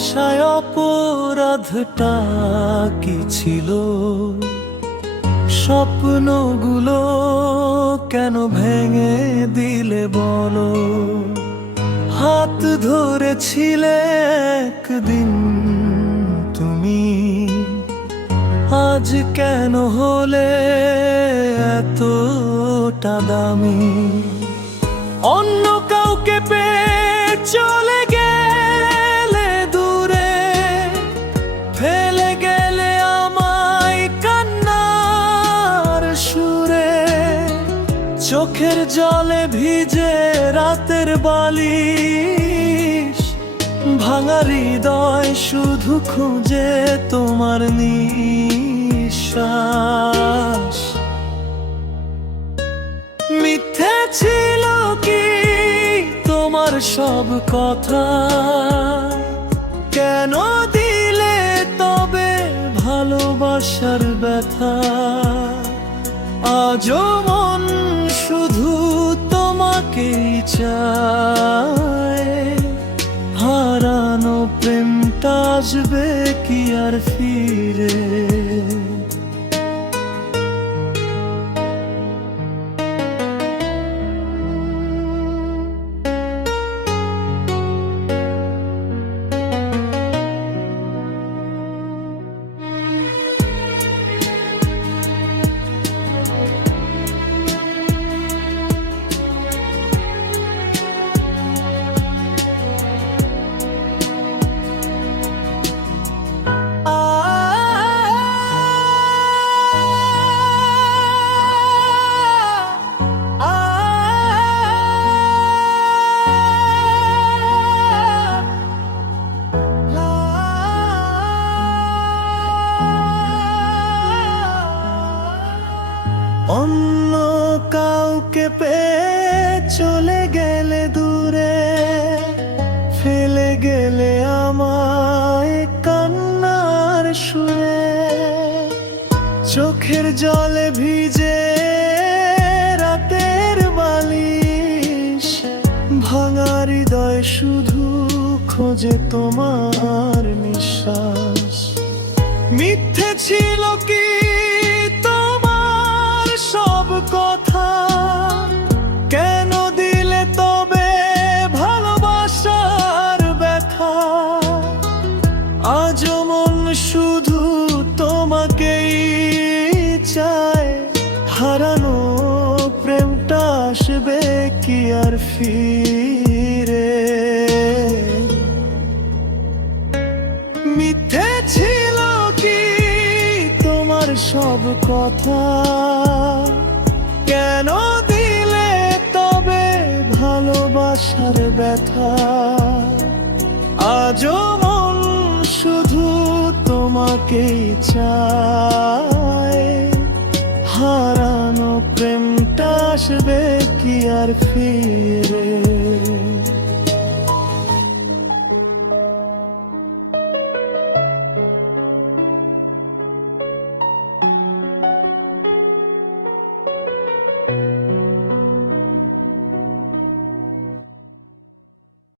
ভালোবাসায় অপরাধটা কি ছিল? স্বপ্নগুলো কেন ভেঙে দিলে বলো? হাত ধরেছিলে একদিন তুমি, আজ কেন হলে এতটা দামি? অন্য কাউকে পেয়ে চলে গেলে দূরে, ফেলে গেলে আমায় কান্নার সুরে। চোখের জলে ভিজে রাতের বালিশ, ভাঙা হৃদয় শুধু খুঁজে তোমার নিঃশ্বাস। মিথ্যে ছিল কি তোমার সব কথা? কেন দিলে তবে ভালোবাসার ব্যথা? আজও মন শুধু তোমাকেই চায়, হারানো প্রেমটা আসবে কি আর ফিরে? অন্য কাউকে পেয়ে চলে গেলে দূরে, ফেলে গেলে আমায় কান্নার সুরে। চোখের জলে ভিজে রাতের বালিশ, ভাঙা হৃদয় শুধু খোঁজে তোমার নিঃশ্বাস। মিথ্যে ছিল কি সব কথা? কেন দিলে তবে ভালোবাসার ব্যথা? আজও মন শুধু তোমাকেই চায়, হারানো প্রেমটা আসবে কি আর ফিরে? মিথ্যে ছিল কি তোমার সব কথা? কেন দিলে তবে ভালোবাসার ব্যথা? আজও মন শুধু তোমাকেই চায়, হারানো প্রেমটা আসবে কি আর ফিরে?